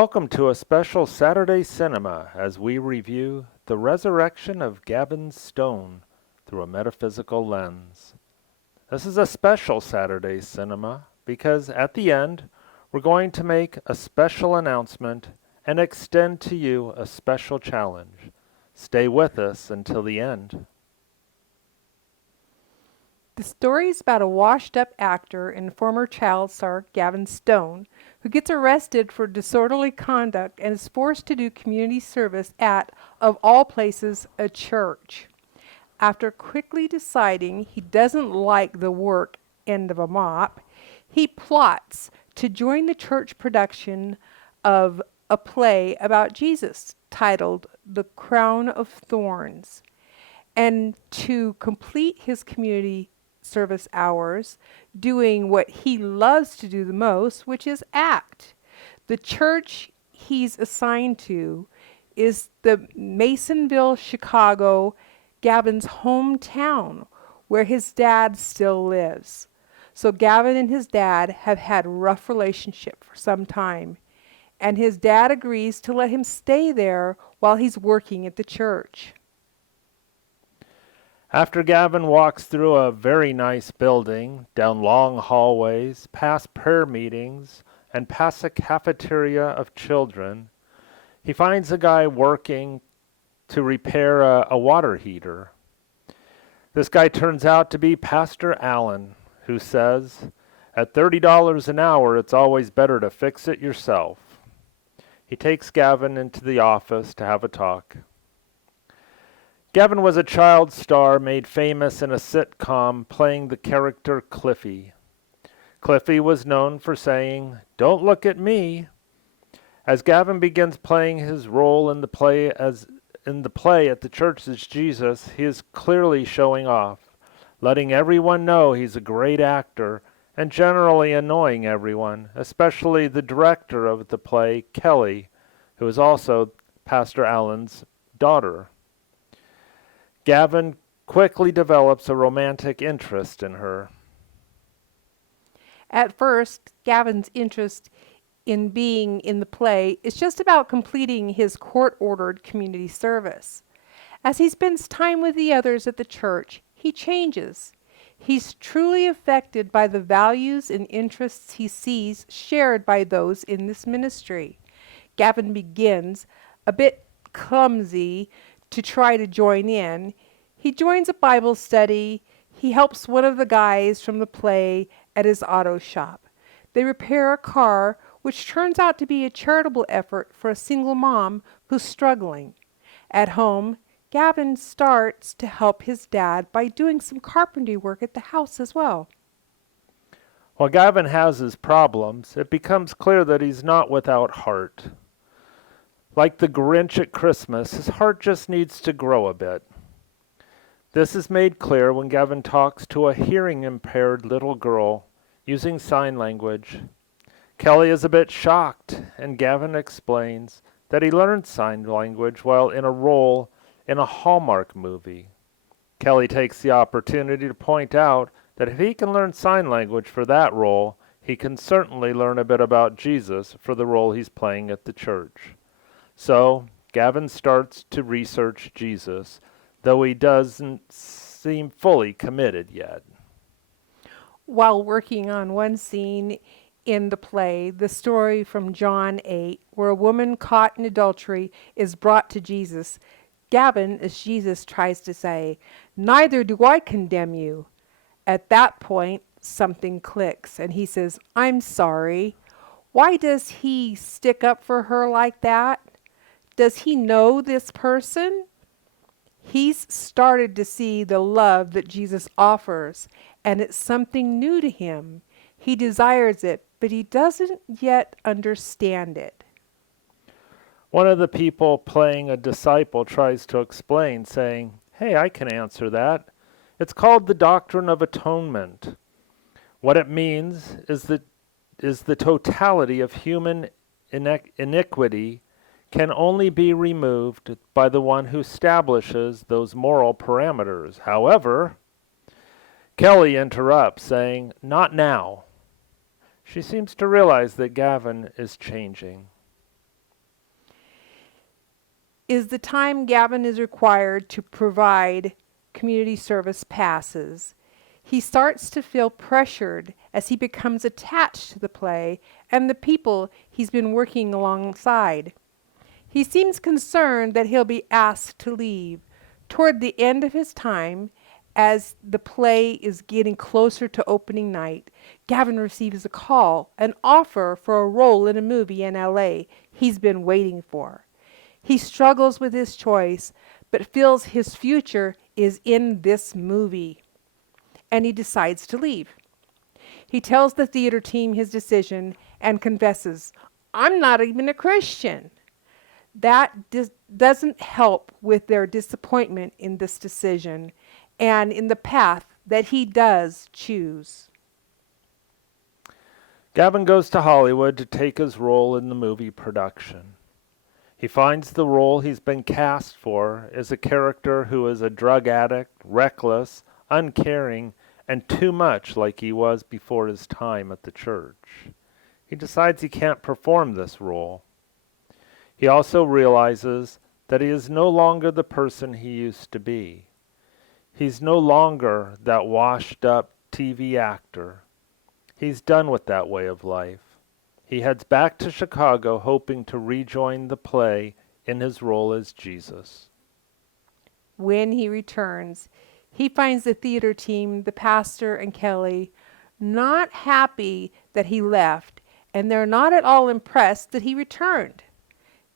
Welcome to a special Saturday cinema as we review The Resurrection of Gavin Stone through a metaphysical lens. This is a special Saturday cinema because at the end we're going to make a special announcement and extend to you a special challenge. Stay with us until the end. The story is about a washed-up actor and former child star Gavin Stone, who gets arrested for disorderly conduct and is forced to do community service at, of all places, a church. After quickly deciding he doesn't like the work end of a mop, he plots to join the church production of a play about Jesus titled The Crown of Thorns, and to complete his community service hours doing what he loves to do the most, which is act. The church he's assigned to is the Masonville, Chicago, Gavin's hometown, where his dad still lives. So Gavin and his dad have had a rough relationship for some time, and his dad agrees to let him stay there while he's working at the church. After Gavin walks through a very nice building, down long hallways, past prayer meetings, and past a cafeteria of children, he finds a guy working to repair a water heater. This guy turns out to be Pastor Allen, who says, "At $30 an hour, it's always better to fix it yourself." He takes Gavin into the office to have a talk. Gavin was a child star made famous in a sitcom playing the character Cliffy. Cliffy was known for saying, "Don't look at me." As Gavin begins playing his role in the play at the church as Jesus, he is clearly showing off, letting everyone know he's a great actor and generally annoying everyone, especially the director of the play, Kelly, who is also Pastor Allen's daughter. Gavin quickly develops a romantic interest in her. At first, Gavin's interest in being in the play is just about completing his court-ordered community service. As he spends time with the others at the church, he changes. He's truly affected by the values and interests he sees shared by those in this ministry. Gavin begins, a bit clumsy, to try to join in. He joins a Bible study. He helps one of the guys from the play at his auto shop. They repair a car, which turns out to be a charitable effort for a single mom who's struggling. At home, Gavin starts to help his dad by doing some carpentry work at the house as well. While Gavin has his problems, it becomes clear that he's not without heart. Like the Grinch at Christmas, his heart just needs to grow a bit. This is made clear when Gavin talks to a hearing-impaired little girl using sign language. Kelly is a bit shocked, and Gavin explains that he learned sign language while in a role in a Hallmark movie. Kelly takes the opportunity to point out that if he can learn sign language for that role, he can certainly learn a bit about Jesus for the role he's playing at the church. So, Gavin starts to research Jesus, though he doesn't seem fully committed yet. While working on one scene in the play, the story from John 8, where a woman caught in adultery is brought to Jesus, Gavin, as Jesus tries to say, "Neither do I condemn you." At that point, something clicks, and he says, "I'm sorry." Why does he stick up for her like that? Does he know this person? He's started to see the love that Jesus offers, and it's something new to him. He desires it, but he doesn't yet understand it. One of the people playing a disciple tries to explain, saying, "Hey, I can answer that. It's called the doctrine of atonement. What it means is the totality of human iniquity can only be removed by the one who establishes those moral parameters. However," Kelly interrupts, saying, "Not now." She seems to realize that Gavin is changing. is the time Gavin is required to provide community service passes. He starts to feel pressured as he becomes attached to the play and the people he's been working alongside. He seems concerned that he'll be asked to leave. Toward the end of his time, as the play is getting closer to opening night, Gavin receives a call, an offer for a role in a movie in LA he's been waiting for. He struggles with his choice, but feels his future is in this movie, and he decides to leave. He tells the theater team his decision and confesses, "I'm not even a Christian." That doesn't help with their disappointment in this decision and in the path that he does choose. Gavin goes to Hollywood to take his role in the movie production. He finds the role he's been cast for is a character who is a drug addict, reckless, uncaring, and too much like he was before his time at the church. He decides he can't perform this role. He also realizes that he is no longer the person he used to be. He's no longer that washed-up TV actor. He's done with that way of life. He heads back to Chicago hoping to rejoin the play in his role as Jesus. When he returns, he finds the theater team, the pastor, and Kelly not happy that he left, and they're not at all impressed that he returned.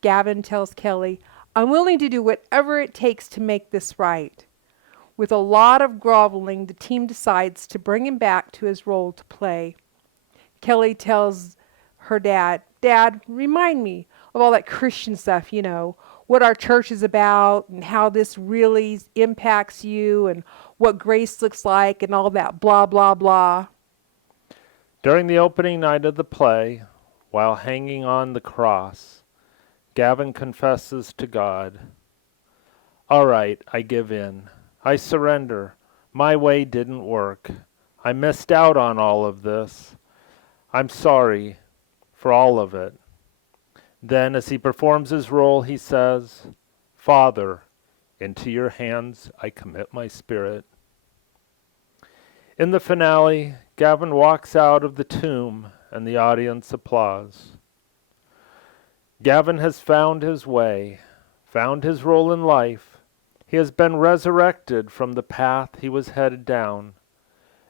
Gavin tells Kelly, "I'm willing to do whatever it takes to make this right." With a lot of groveling, the team decides to bring him back to his role to play. Kelly tells her dad, "Dad, remind me of all that Christian stuff, what our church is about and how this really impacts you and what grace looks like and all that blah, blah, blah." During the opening night of the play, while hanging on the cross, Gavin confesses to God, "All right, I give in. I surrender. My way didn't work. I missed out on all of this. I'm sorry for all of it." Then, as he performs his role, he says, "Father, into your hands I commit my spirit." In the finale, Gavin walks out of the tomb and the audience applauds. Gavin has found his way, found his role in life. He has been resurrected from the path he was headed down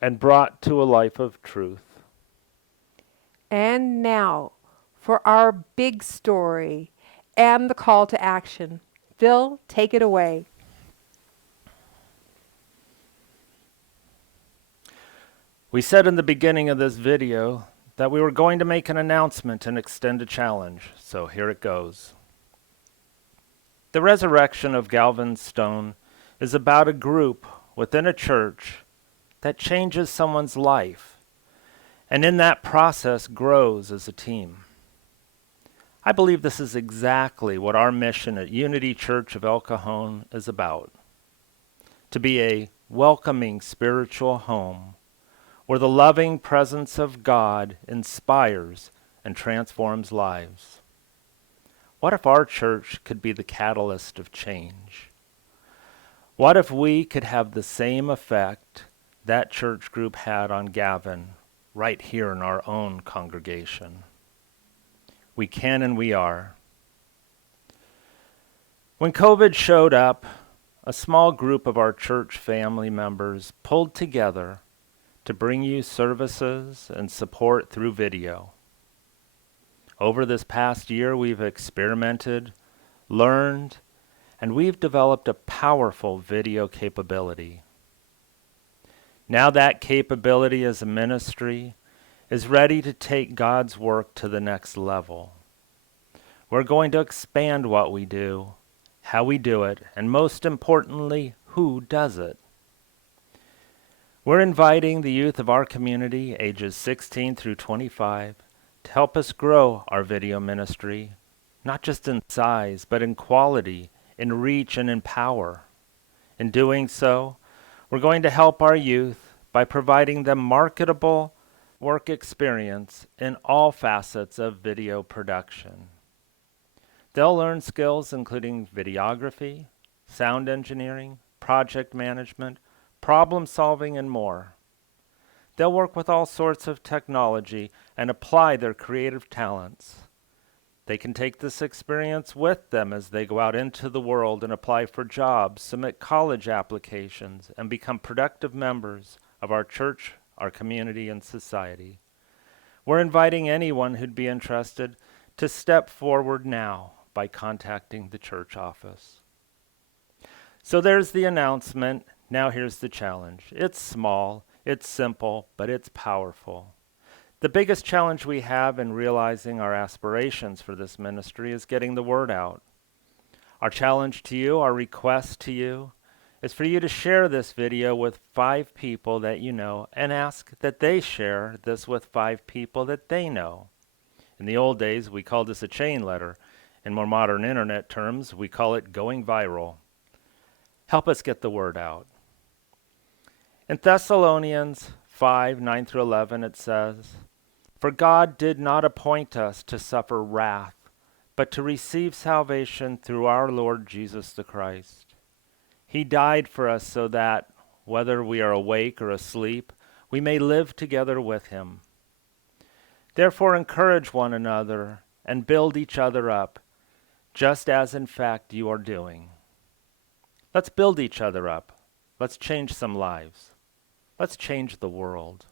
and brought to a life of truth. And now for our big story and the call to action. Phil, take it away. We said in the beginning of this video that we were going to make an announcement and extend a challenge, so here it goes. The resurrection of Gavin Stone is about a group within a church that changes someone's life, and in that process grows as a team. I believe this is exactly what our mission at Unity Church of El Cajon is about. To be a welcoming spiritual home where the loving presence of God inspires and transforms lives. What if our church could be the catalyst of change? What if we could have the same effect that church group had on Gavin right here in our own congregation? We can and we are. When COVID showed up, a small group of our church family members pulled together to bring you services and support through video. Over this past year, we've experimented, learned, and we've developed a powerful video capability. Now that capability as a ministry is ready to take God's work to the next level. We're going to expand what we do, how we do it, and most importantly, who does it. We're inviting the youth of our community, ages 16 through 25, to help us grow our video ministry, not just in size, but in quality, in reach, and in power. In doing so, we're going to help our youth by providing them marketable work experience in all facets of video production. They'll learn skills including videography, sound engineering, project management, problem solving, and more. They'll work with all sorts of technology and apply their creative talents. They can take this experience with them as they go out into the world and apply for jobs, submit college applications, and become productive members of our church, our community, and society. We're inviting anyone who'd be interested to step forward now by contacting the church office. So there's the announcement. Now here's the challenge. It's small, it's simple, but it's powerful. The biggest challenge we have in realizing our aspirations for this ministry is getting the word out. Our challenge to you, our request to you, is for you to share this video with 5 people that you know and ask that they share this with 5 people that they know. In the old days, we called this a chain letter. In more modern internet terms, we call it going viral. Help us get the word out. In Thessalonians 5, 9 through 11, it says, "For God did not appoint us to suffer wrath, but to receive salvation through our Lord Jesus the Christ. He died for us so that, whether we are awake or asleep, we may live together with him. Therefore encourage one another and build each other up, just as in fact you are doing." Let's build each other up. Let's change some lives. Let's change the world.